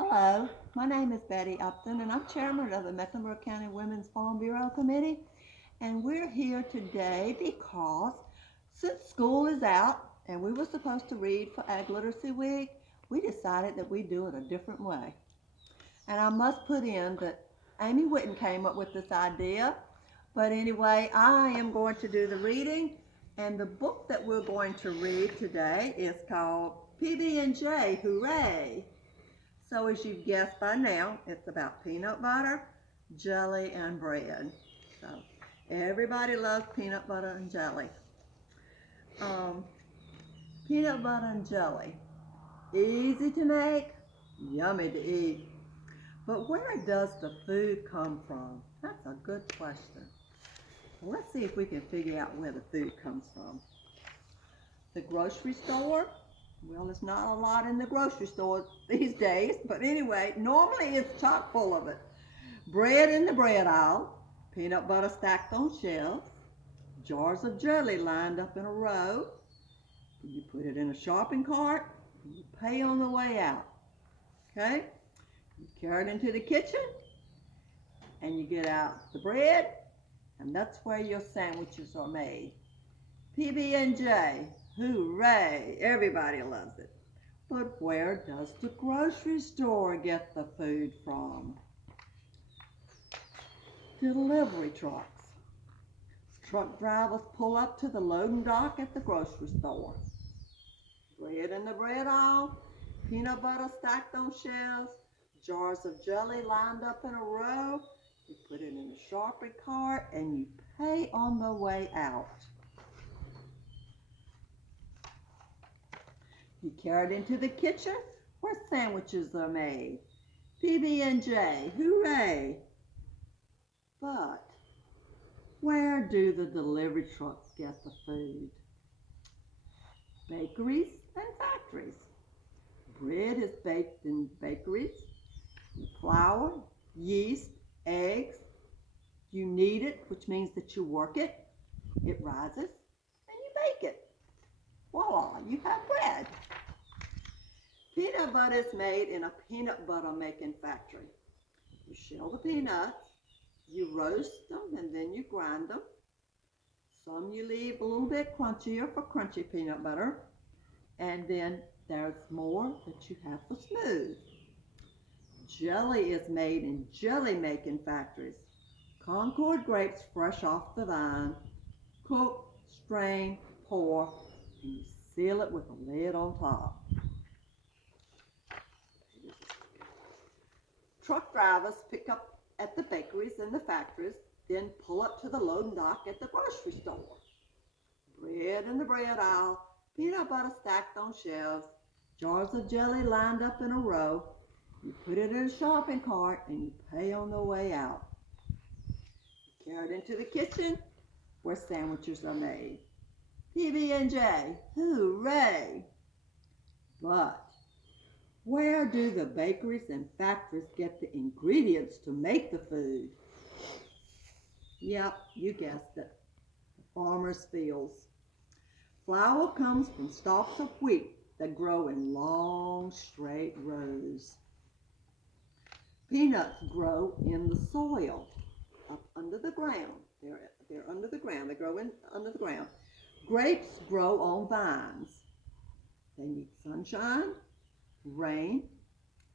Hello, my name is Betty Upton, and I'm chairman of the Mecklenburg County Women's Farm Bureau Committee. And we're here today because since school is out and we were supposed to read for Ag Literacy Week, we decided that we'd do it a different way. And I must put in that Amy Whitten came up with this idea. But anyway, I am going to do the reading, and the book that we're going to read today is called PB&J Hooray! So as you've guessed by now, it's about peanut butter, jelly, and bread. So everybody loves peanut butter and jelly. Peanut butter and jelly, easy to make, yummy to eat. But where does the food come from? That's a good question. Well, let's see if we can figure out where the food comes from. The grocery store? Well, there's not a lot in the grocery store these days, but anyway, normally it's chock full of it. Bread in the bread aisle, peanut butter stacked on shelves, jars of jelly lined up in a row. You put it in a shopping cart, and you pay on the way out. Okay? You carry it into the kitchen, and you get out the bread, and that's where your sandwiches are made. PB&J, hooray, everybody loves it. But where does the grocery store get the food from? Delivery trucks. Truck drivers pull up to the loading dock at the grocery store. Bread in the bread aisle, peanut butter stacked on shelves, jars of jelly lined up in a row. You put it in a shopping cart and you pay on the way out. You carry it into the kitchen where sandwiches are made. PB&J, hooray! But where do the delivery trucks get the food? Bakeries and factories. Bread is baked in bakeries. Flour, yeast, eggs. You knead it, which means that you work it. It rises, and you bake it. Voila, you have bread. Peanut butter is made in a peanut butter making factory. You shell the peanuts, you roast them, and then you grind them. Some you leave a little bit crunchier for crunchy peanut butter, and then there's more that you have for smooth. Jelly is made in jelly making factories. Concord grapes fresh off the vine, cook, strain, pour, and you seal it with a lid on top. Truck drivers pick up at the bakeries and the factories, then pull up to the loading dock at the grocery store. Bread in the bread aisle, peanut butter stacked on shelves, jars of jelly lined up in a row. You put it in a shopping cart and you pay on the way out. You carry it into the kitchen where sandwiches are made. PB&J, hooray! But where do the bakeries and factories get the ingredients to make the food? Yep, you guessed it. The farmer's fields. Flour comes from stalks of wheat that grow in long, straight rows. Peanuts grow in the soil, up under the ground. They're under the ground. They grow under the ground. Grapes grow on vines. They need sunshine, rain,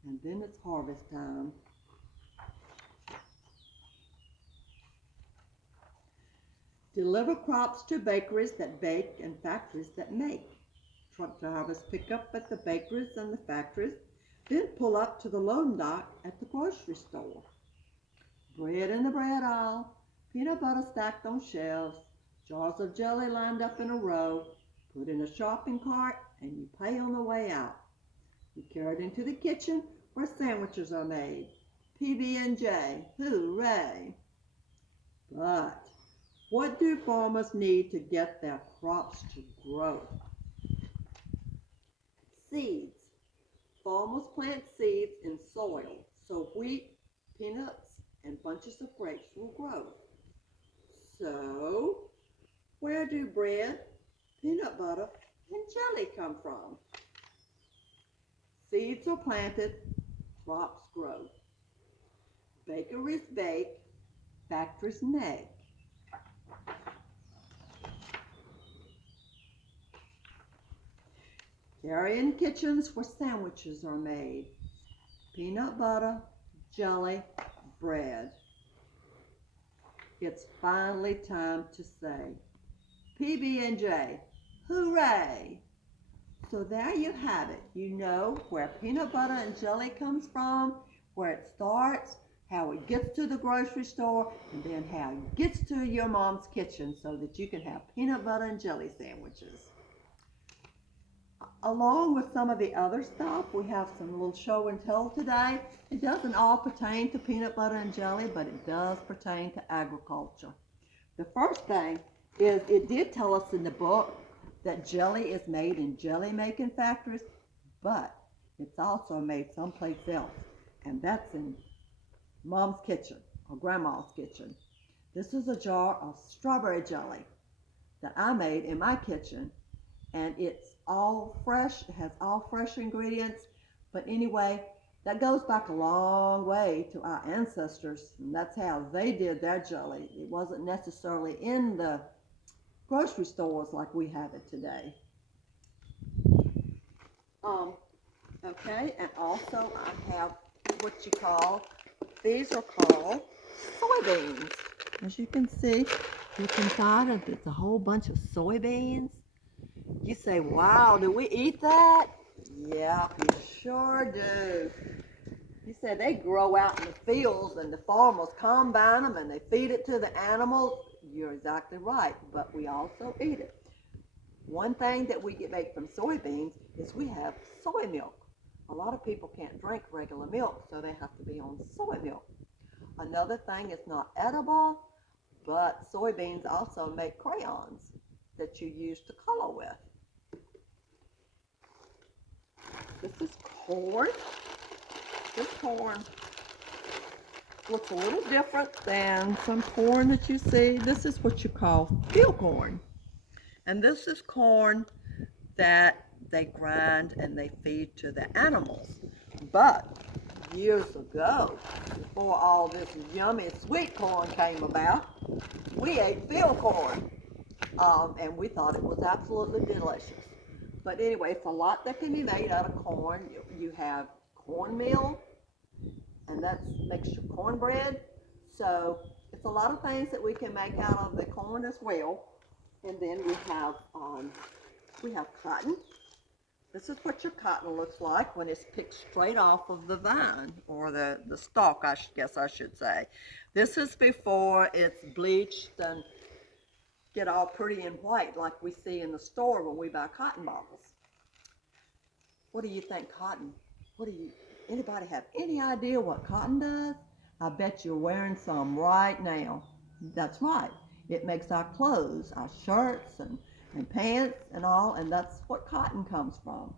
and then it's harvest time. Deliver crops to bakeries that bake and factories that make. Truck drivers pick up at the bakeries and the factories, then pull up to the loading dock at the grocery store. Bread in the bread aisle, peanut butter stacked on shelves, jars of jelly lined up in a row, put in a shopping cart, and you pay on the way out. You carry it into the kitchen where sandwiches are made. PB&J, hooray! But what do farmers need to get their crops to grow? Seeds. Farmers plant seeds in soil so wheat, peanuts, and bunches of grapes will grow. So, where do bread, peanut butter, and jelly come from? Seeds are planted, crops grow. Bakeries bake, factories make. Dairy in kitchens where sandwiches are made. Peanut butter, jelly, bread. It's finally time to say, PB&J, hooray! So there you have it. You know where peanut butter and jelly comes from, where it starts, how it gets to the grocery store, and then how it gets to your mom's kitchen so that you can have peanut butter and jelly sandwiches. Along with some of the other stuff, we have some little show and tell today. It doesn't all pertain to peanut butter and jelly, but it does pertain to agriculture. The first thing is it did tell us in the book that jelly is made in jelly making factories, but it's also made someplace else, and that's in Mom's kitchen or Grandma's kitchen. This is a jar of strawberry jelly that I made in my kitchen, and it's all fresh. It has all fresh ingredients, but anyway, that goes back a long way to our ancestors, and that's how they did their jelly. It wasn't necessarily in the grocery stores like we have it today. Okay, and also I have what these are called soybeans. As you can see, what's inside of it's a whole bunch of soybeans. You say, wow, do we eat that? Yeah, you sure do. You said they grow out in the fields and the farmers combine them and they feed it to the animals. You're exactly right, but we also eat it. One thing that we make from soybeans is we have soy milk. A lot of people can't drink regular milk, so they have to be on soy milk. Another thing is not edible, but soybeans also make crayons that you use to color with. This is corn. This corn looks a little different than some corn that you see. This is what you call field corn. And this is corn that they grind and they feed to the animals. But years ago, before all this yummy sweet corn came about, we ate field corn. And we thought it was absolutely delicious. But anyway, it's a lot that can be made out of corn. You have cornmeal, and that makes your cornbread. So it's a lot of things that we can make out of the corn as well. And then we have cotton. This is what your cotton looks like when it's picked straight off of the vine, or the stalk, I guess I should say. This is before it's bleached and get all pretty and white like we see in the store when we buy cotton bottles. What do you think cotton? Anybody have any idea what cotton does? I bet you're wearing some right now. That's right. It makes our clothes, our shirts and pants and all, and that's what cotton comes from.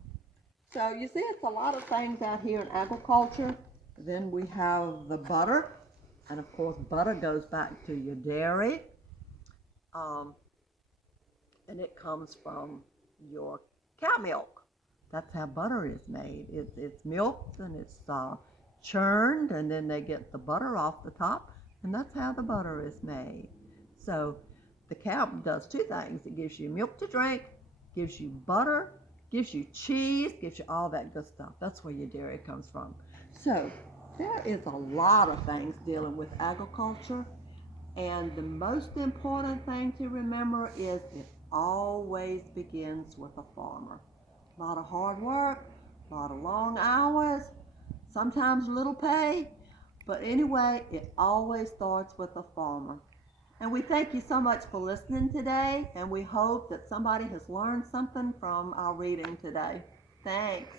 So you see, it's a lot of things out here in agriculture. Then we have the butter, and of course butter goes back to your dairy. And it comes from your cow milk. That's how butter is made. It's milked and it's churned, and then they get the butter off the top, and that's how the butter is made. So the cow does two things. It gives you milk to drink, gives you butter, gives you cheese, gives you all that good stuff. That's where your dairy comes from. So there is a lot of things dealing with agriculture. And the most important thing to remember is it always begins with a farmer. A lot of hard work, a lot of long hours, sometimes little pay, but anyway, it always starts with a farmer. And we thank you so much for listening today, and we hope that somebody has learned something from our reading today. Thanks.